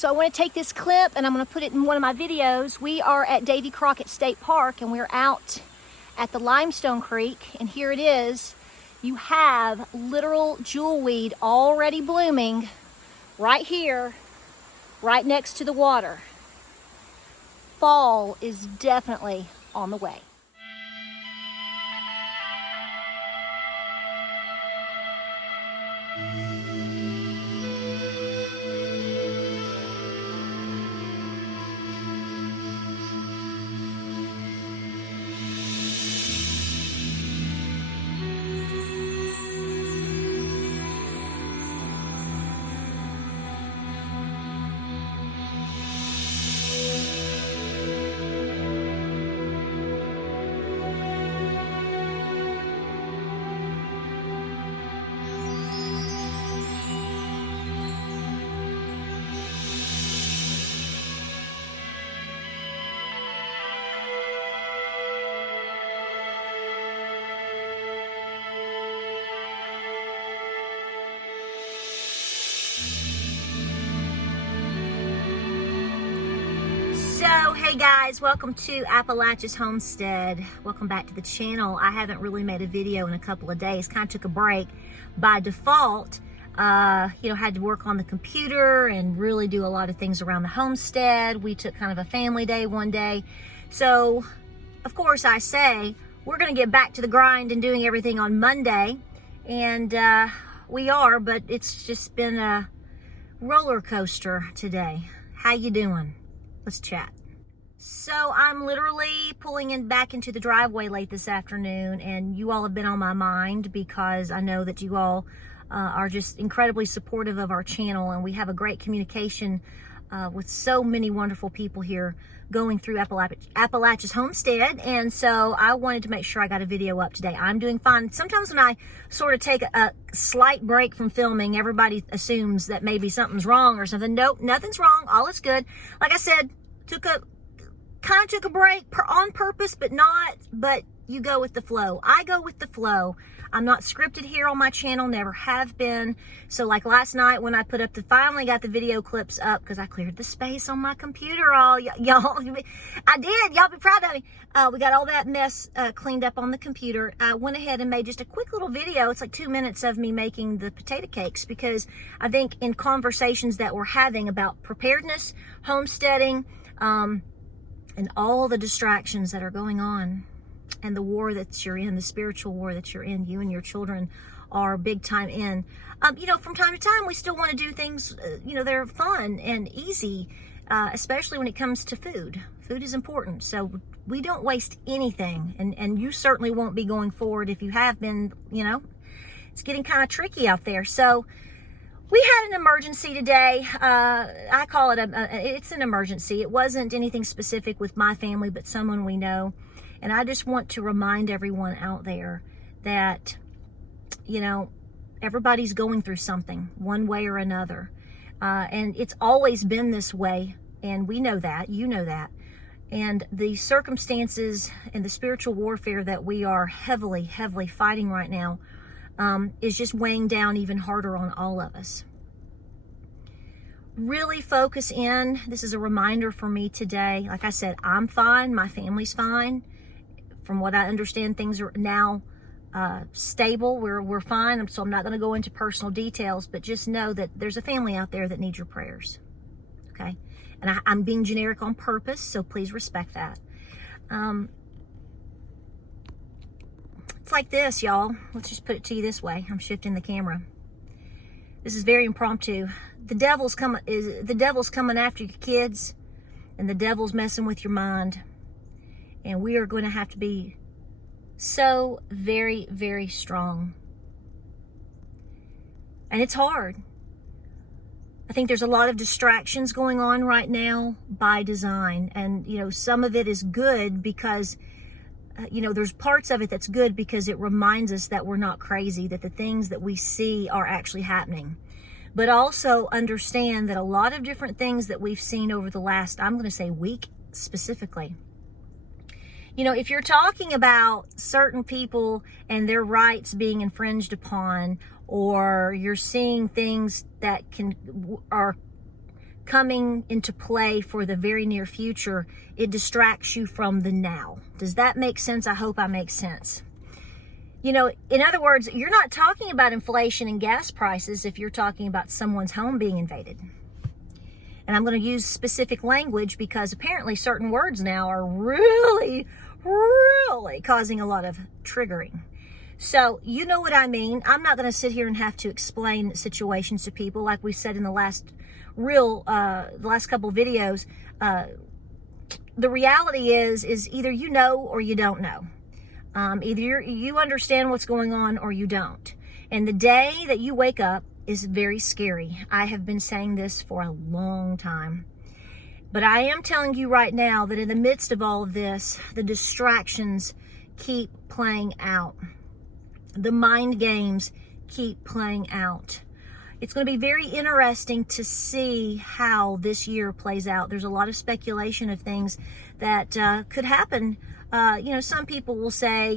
So I want to take this clip and I'm going to put it in one of my videos. We are at Davy Crockett State Park and we're out at the Limestone Creek, and here it is. You have literal jewelweed already blooming right here, right next to the water. Fall is definitely on the way. So, hey guys, welcome to Appalachia's Homestead. Welcome back to the channel. I haven't really made a video in a couple of days. Kind of took a break by default. Had to work on the computer and really do a lot of things around the homestead. We took kind of a family day one day. So, of course, I say we're going to get back to the grind and doing everything on Monday. And we are, but it's just been a roller coaster today. How you doing? Let's chat. So I'm literally pulling back into the driveway late this afternoon, and you all have been on my mind because I know that you all are just incredibly supportive of our channel, and we have a great communication with so many wonderful people here going through Appalachia's Homestead. And so I wanted to make sure I got a video up today. I'm doing fine. Sometimes when I sort of take a slight break from filming, everybody assumes that maybe something's wrong or something. Nope, nothing's wrong. All is good. Like I said, kind of took a break on purpose, but you go with the flow. I go with the flow. I'm not scripted here on my channel, never have been. So like last night when I finally got the video clips up, because I cleared the space on my computer, y'all. I did, y'all be proud of me. We got all that mess cleaned up on the computer. I went ahead and made just a quick little video. It's like 2 minutes of me making the potato cakes, because I think in conversations that we're having about preparedness, homesteading, and all the distractions that are going on, and the war that you're in, the spiritual war that you're in, you and your children are big time in. From time to time, we still want to do things, they're fun and easy, especially when it comes to food. Food is important, so we don't waste anything, and you certainly won't be going forward if you have been. It's getting kind of tricky out there. So we had an emergency today. I call it it's an emergency. It wasn't anything specific with my family, but someone we know. And I just want to remind everyone out there that, everybody's going through something one way or another. And it's always been this way. And we know that, you know that. And the circumstances and the spiritual warfare that we are heavily, heavily fighting right now is just weighing down even harder on all of us. Really focus in. This is a reminder for me today. Like I said, I'm fine. My family's fine. From what I understand, things are now stable. We're fine. So I'm not going to go into personal details, but just know that there's a family out there that needs your prayers. Okay? And I'm being generic on purpose, so please respect that. It's like this, y'all. Let's just put it to you this way. I'm shifting the camera. This is very impromptu. The devil's coming after your kids, and the devil's messing with your mind. And we are going to have to be so very, very strong. And it's hard. I think there's a lot of distractions going on right now by design. And, some of it is good because, there's parts of it that's good because it reminds us that we're not crazy, that the things that we see are actually happening. But also understand that a lot of different things that we've seen over the last, I'm going to say week specifically, if you're talking about certain people and their rights being infringed upon, or you're seeing things that are coming into play for the very near future, it distracts you from the now. Does that make sense? I hope I make sense. You know, in other words, you're not talking about inflation and gas prices if you're talking about someone's home being invaded. And I'm going to use specific language because apparently certain words now are really causing a lot of triggering. So you know what I mean. I'm not going to sit here and have to explain situations to people like we said in the last couple videos. The reality is either you know or you don't know. Either you understand what's going on or you don't. And the day that you wake up is very scary. I have been saying this for a long time. But I am telling you right now that in the midst of all of this, the distractions keep playing out. The mind games keep playing out. It's going to be very interesting to see how this year plays out. There's a lot of speculation of things that could happen. Some people will say,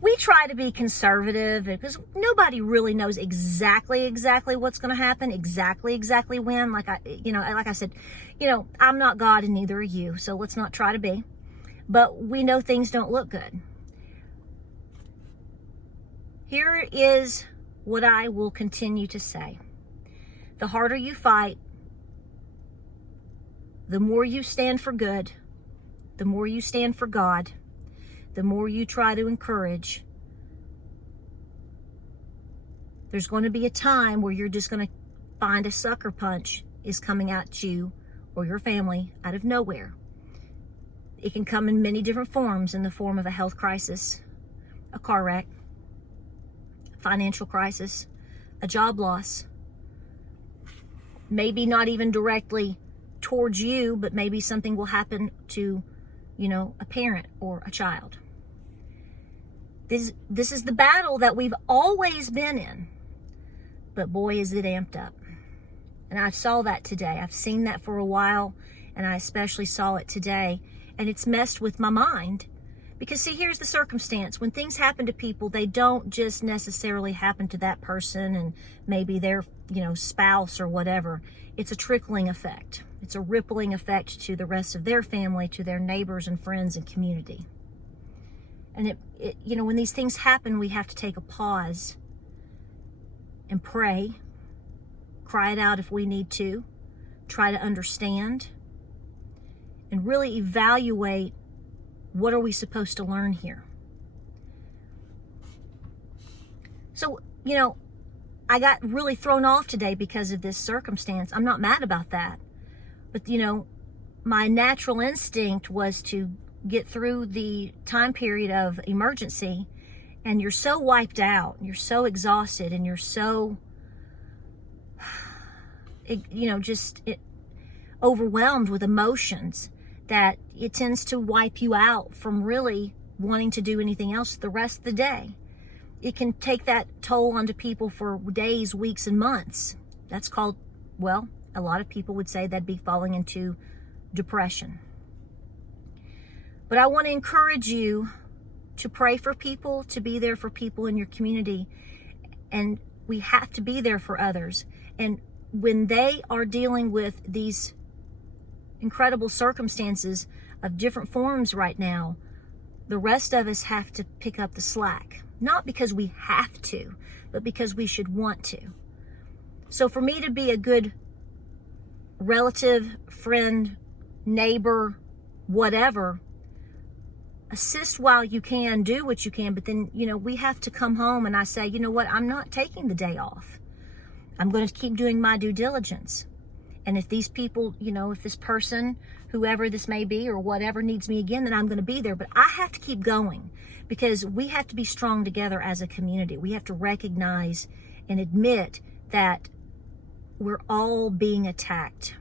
we try to be conservative because nobody really knows exactly what's going to happen, exactly when. Like I said, I'm not God and neither are you, so let's not try to be. But we know things don't look good. Here is what I will continue to say. The harder you fight, the more you stand for good, the more you stand for God, the more you try to encourage, there's going to be a time where you're just going to find a sucker punch is coming at you or your family out of nowhere. It can come in many different forms, in the form of a health crisis, a car wreck, financial crisis, a job loss. Maybe not even directly towards you, but maybe something will happen to, a parent or a child. This is the battle that we've always been in, but boy, is it amped up. And I saw that today. I've seen that for a while, and I especially saw it today, and it's messed with my mind. Because see, here's the circumstance. When things happen to people, they don't just necessarily happen to that person and maybe their, spouse or whatever. It's a trickling effect. It's a rippling effect to the rest of their family, to their neighbors and friends and community. And when these things happen, we have to take a pause and pray, cry it out if we need to, try to understand, and really evaluate what are we supposed to learn here. So, I got really thrown off today because of this circumstance. I'm not mad about that. But, my natural instinct was to get through the time period of emergency, and you're so wiped out, you're so exhausted, and you're so, overwhelmed with emotions that it tends to wipe you out from really wanting to do anything else the rest of the day. It can take that toll onto people for days, weeks, and months. That's called, a lot of people would say that'd be falling into depression. But I want to encourage you to pray for people, to be there for people in your community. And we have to be there for others. And when they are dealing with these incredible circumstances of different forms right now, the rest of us have to pick up the slack. Not because we have to, but because we should want to. So for me to be a good relative, friend, neighbor, whatever, assist while you can, do what you can, but then, we have to come home and I say, I'm not taking the day off. I'm going to keep doing my due diligence. And if these people, if this person, whoever this may be or whatever needs me again, then I'm going to be there. But I have to keep going because we have to be strong together as a community. We have to recognize and admit that we're all being attacked,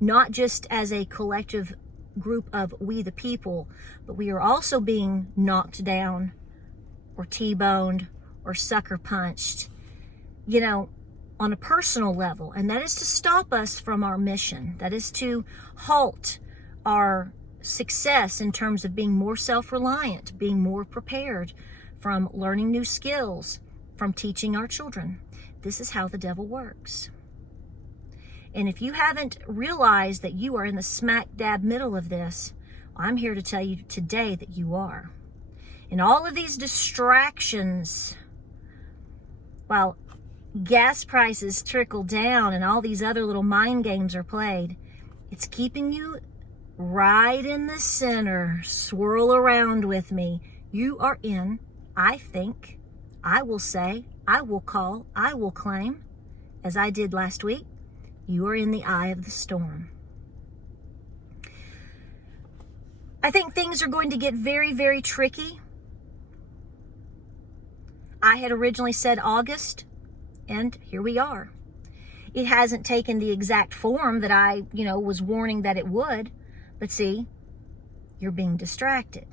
not just as a collective group of we the people, but we are also being knocked down or T-boned or sucker punched, on a personal level. And that is to stop us from our mission. That is to halt our success in terms of being more self-reliant, being more prepared, from learning new skills, from teaching our children. This is how the devil works. And if you haven't realized that you are in the smack dab middle of this, I'm here to tell you today that you are. And all of these distractions, while gas prices trickle down and all these other little mind games are played, it's keeping you right in the center. Swirl around with me. You are in, I think, I will say, I will call, I will claim, as I did last week, you are in the eye of the storm. I think things are going to get very, very tricky. I had originally said August, and here we are. It hasn't taken the exact form that I, was warning that it would, but see, you're being distracted.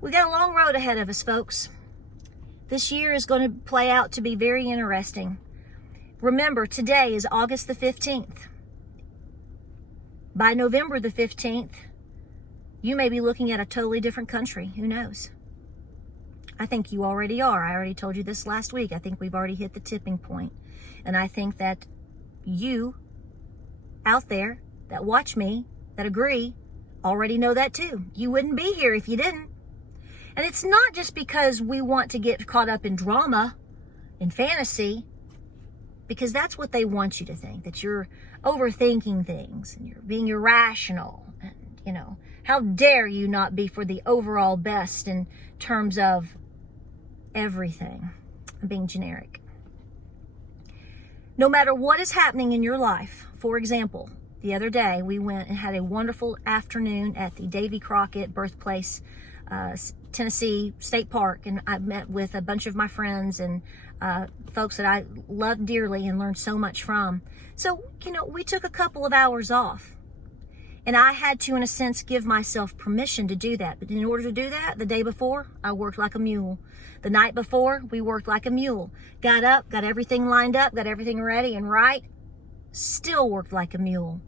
We got a long road ahead of us, folks. This year is going to play out to be very interesting. Remember, today is August the 15th. By November the 15th, you may be looking at a totally different country. Who knows? I think you already are. I already told you this last week. I think we've already hit the tipping point. And I think that you out there that watch me, that agree, already know that too. You wouldn't be here if you didn't. And it's not just because we want to get caught up in drama, in fantasy, because that's what they want you to think, that you're overthinking things and you're being irrational. And, how dare you not be for the overall best in terms of everything. I'm being generic. No matter what is happening in your life, for example, the other day we went and had a wonderful afternoon at the Davy Crockett birthplace, Tennessee State Park, and I met with a bunch of my friends and folks that I love dearly and learned so much from. So, we took a couple of hours off. And I had to, in a sense, give myself permission to do that. But in order to do that, the day before, I worked like a mule. The night before, we worked like a mule. Got up, got everything lined up, got everything ready and right. Still worked like a mule.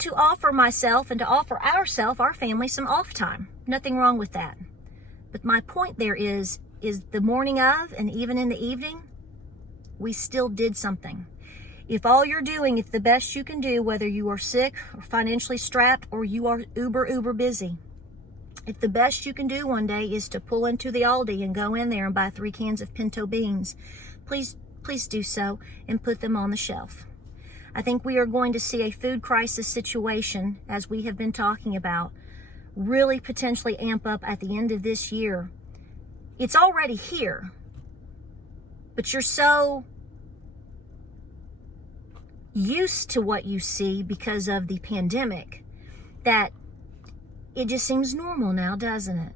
To offer myself and to offer our family, some off time. Nothing wrong with that. But my point there is the morning of and even in the evening, we still did something. If all you're doing, if the best you can do, whether you are sick or financially strapped or you are uber busy, if the best you can do one day is to pull into the Aldi and go in there and buy 3 cans of pinto beans, please do so and put them on the shelf. I think we are going to see a food crisis situation, as we have been talking about, really potentially amp up at the end of this year. It's already here, but you're so used to what you see because of the pandemic that it just seems normal now, doesn't it?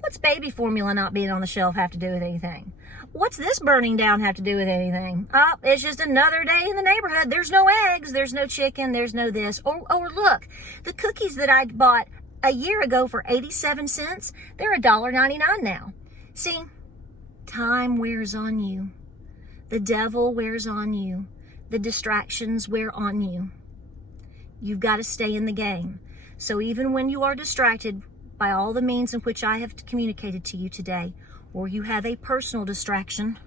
What's baby formula not being on the shelf have to do with anything? What's this burning down have to do with anything? Oh, it's just another day in the neighborhood. There's no eggs, there's no chicken, there's no this. Or look, the cookies that I bought a year ago for 87 cents, they're $1.99 now. See, time wears on you. The devil wears on you. The distractions wear on you. You've got to stay in the game. So even when you are distracted by all the means in which I have communicated to you today, or you have a personal distraction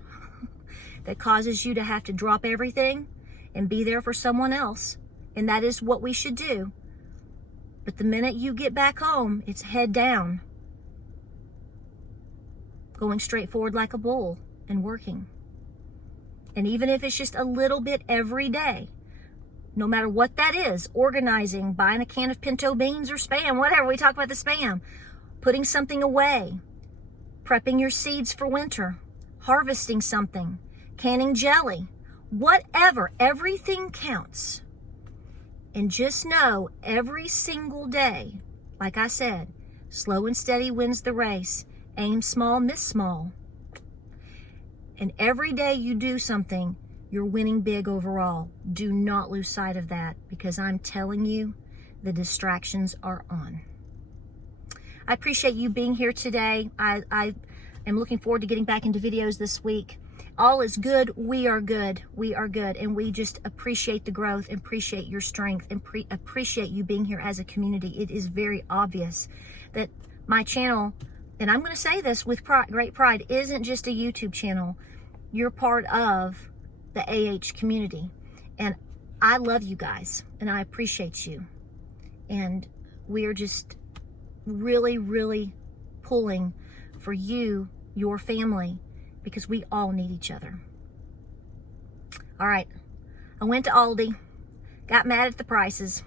that causes you to have to drop everything and be there for someone else, and that is what we should do. But the minute you get back home, it's head down, going straight forward like a bull and working. And even if it's just a little bit every day, no matter what that is, organizing, buying a can of pinto beans or Spam, whatever, we talk about the Spam, putting something away, prepping your seeds for winter, harvesting something, canning jelly, whatever, everything counts. And just know every single day, like I said, slow and steady wins the race. Aim small, miss small. And every day you do something, you're winning big overall. Do not lose sight of that, because I'm telling you, the distractions are on. I appreciate you being here today. I am looking forward to getting back into videos this week. All is good. We are good. We are good. And we just appreciate the growth, appreciate your strength, and appreciate you being here as a community. It is very obvious that my channel, and I'm going to say this with great pride, isn't just a YouTube channel. you're part of the AH community. And I love you guys, and I appreciate you. And we are just really, really pulling for you, your family, because we all need each other. All right. I went to Aldi, got mad at the prices.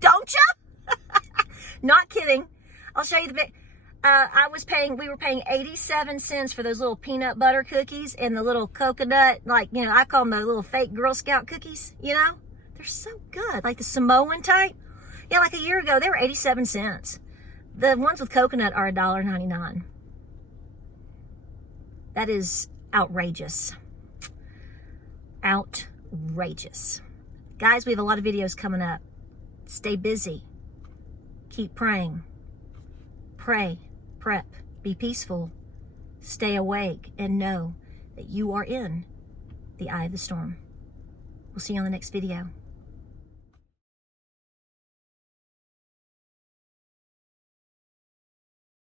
Don't ya? Not kidding. I'll show you the bit. We were paying 87 cents for those little peanut butter cookies and the little coconut, like, you know, I call them the little fake Girl Scout cookies, you know? They're so good, like the Samoan type. Yeah, like a year ago, they were 87 cents. The ones with coconut are $1.99. That is outrageous. Outrageous. Guys, we have a lot of videos coming up. Stay busy. Keep praying. Pray, prep, be peaceful, stay awake, and know that you are in the eye of the storm. We'll see you on the next video.